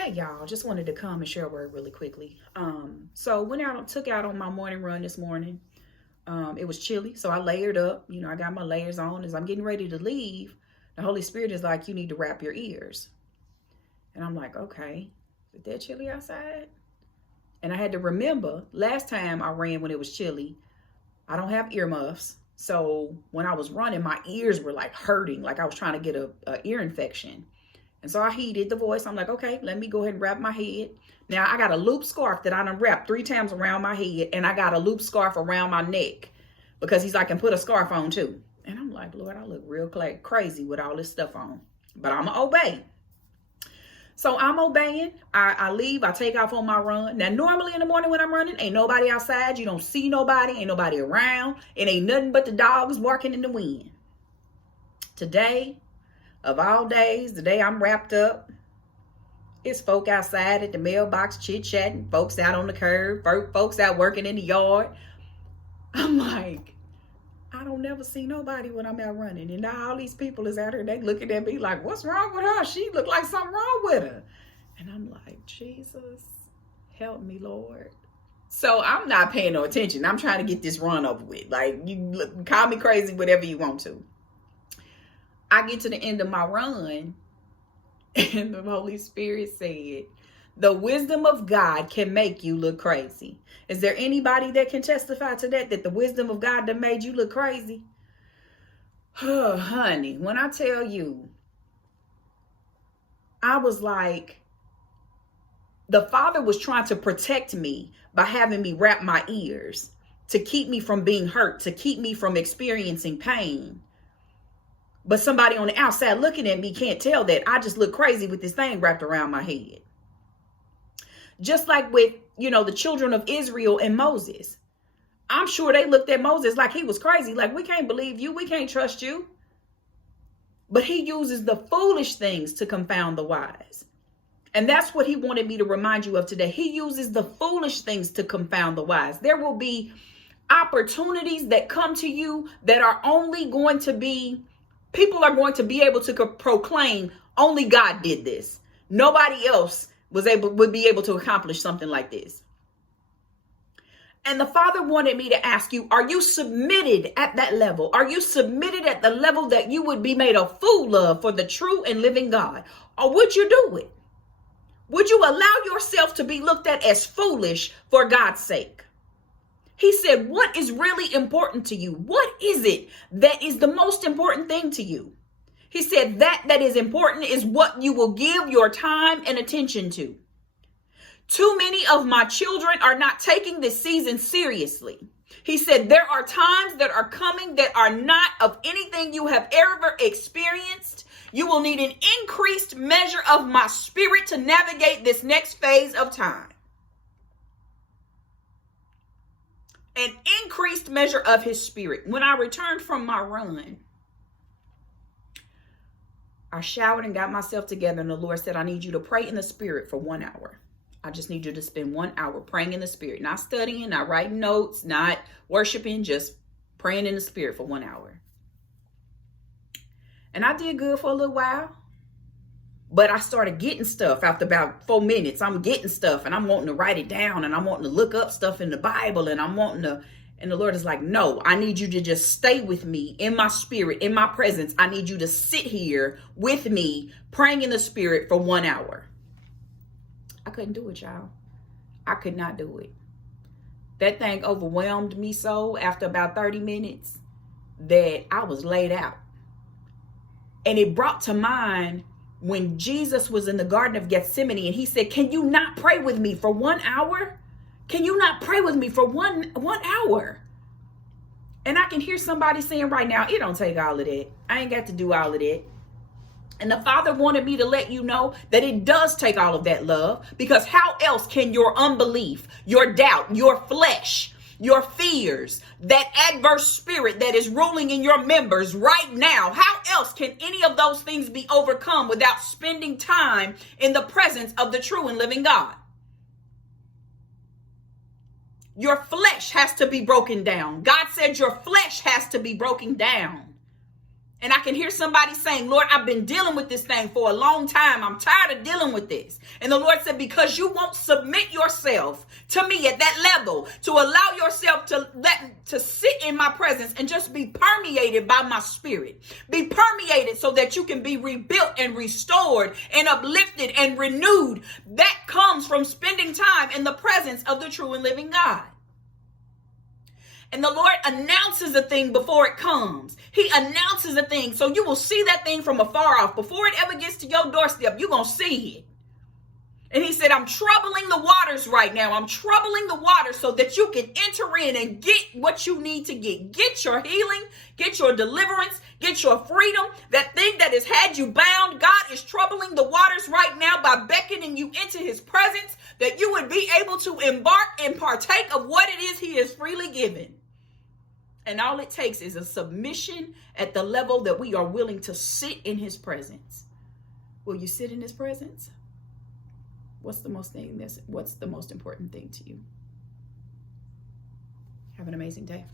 Hey y'all, just wanted to come and share a word really quickly. So took out on my morning run this morning. It was chilly, so I layered up. I got my layers on. As I'm getting ready to leave, the Holy Spirit is like, you need to wrap your ears. And I'm like, okay, is it that chilly outside? And I had to remember last time I ran when it was chilly, I don't have earmuffs. So when I was running, my ears were like hurting, like I was trying to get a ear infection. And so I heeded the voice. I'm like, okay, let me go ahead and wrap my head. Now I got a loop scarf that I done wrapped 3 times around my head. And I got a loop scarf around my neck because he's like, I can put a scarf on too. And I'm like, Lord, I look real crazy with all this stuff on. But I'm going to obey. So I'm obeying. I leave. I take off on my run. Now, normally in the morning when I'm running, ain't nobody outside. You don't see nobody. Ain't nobody around. It ain't nothing but the dogs barking in the wind. Today, of all days, the day I'm wrapped up, it's folk outside at the mailbox chit-chatting, folks out on the curb, folks out working in the yard. I'm like, I don't never see nobody when I'm out running. And now all these people is out here, they looking at me like, what's wrong with her? She look like something wrong with her. And I'm like, Jesus, help me, Lord. So I'm not paying no attention. I'm trying to get this run over with. Like, call me crazy, whatever you want to. I get to the end of my run, and the Holy Spirit said, the wisdom of God can make you look crazy. Is there anybody that can testify to that the wisdom of God that made you look crazy? Oh, honey, when I tell you, I was like, the Father was trying to protect me by having me wrap my ears to keep me from being hurt, to keep me from experiencing pain. But somebody on the outside looking at me can't tell that I just look crazy with this thing wrapped around my head. Just like with, the children of Israel and Moses. I'm sure they looked at Moses like he was crazy. Like, we can't believe you. We can't trust you. But he uses the foolish things to confound the wise. And that's what he wanted me to remind you of today. He uses the foolish things to confound the wise. There will be opportunities that come to you that are only going to be, people are going to be able to proclaim, only God did this. Nobody else would be able to accomplish something like this. And the Father wanted me to ask you, are you submitted at that level? Are you submitted at the level that you would be made a fool of for the true and living God? Or would you do it? Would you allow yourself to be looked at as foolish for God's sake? He said, what is really important to you? What is it that is the most important thing to you? He said that is important is what you will give your time and attention to. Too many of my children are not taking this season seriously. He said there are times that are coming that are not of anything you have ever experienced. You will need an increased measure of my spirit to navigate this next phase of time. An increased measure of his spirit. When I returned from my run, I showered and got myself together, and the Lord said, I need you to pray in the spirit for 1 hour. I just need you to spend 1 hour praying in the spirit, not studying, not writing notes, not worshiping, just praying in the spirit for 1 hour. And I did good for a little while, but I started getting stuff after about 4 minutes. I'm getting stuff and I'm wanting to write it down and I'm wanting to look up stuff in the Bible and I'm wanting to, and the Lord is like, no, I need you to just stay with me in my spirit, in my presence. I need you to sit here with me praying in the spirit for 1 hour. I couldn't do it, y'all. I could not do it. That thing overwhelmed me so after about 30 minutes that I was laid out. And it brought to mind when Jesus was in the Garden of Gethsemane and he said, can you not pray with me for 1 hour? Can you not pray with me for one hour? And I can hear somebody saying right now, it don't take all of that. I ain't got to do all of that. And the Father wanted me to let you know that it does take all of that, love, because how else can your unbelief, your doubt, your flesh, your fears, that adverse spirit that is ruling in your members right now, how else can any of those things be overcome without spending time in the presence of the true and living God? Your flesh has to be broken down. God said your flesh has to be broken down. And I can hear somebody saying, Lord, I've been dealing with this thing for a long time. I'm tired of dealing with this. And the Lord said, because you won't submit yourself to me at that level, to allow yourself to sit in my presence and just be permeated by my spirit. Be permeated so that you can be rebuilt and restored and uplifted and renewed. That comes from spending time in the presence of the true and living God. And the Lord announces a thing before it comes. He announces a thing. So you will see that thing from afar off. Before it ever gets to your doorstep, you're going to see it. And he said, I'm troubling the waters right now. I'm troubling the waters so that you can enter in and get what you need to get. Get your healing, get your deliverance, get your freedom. That thing that has had you bound, God is troubling the waters right now by beckoning you into his presence, that you would be able to embark and partake of what it is he has freely given. And all it takes is a submission at the level that we are willing to sit in his presence. Will you sit in his presence? What's the most important thing to you? Have an amazing day.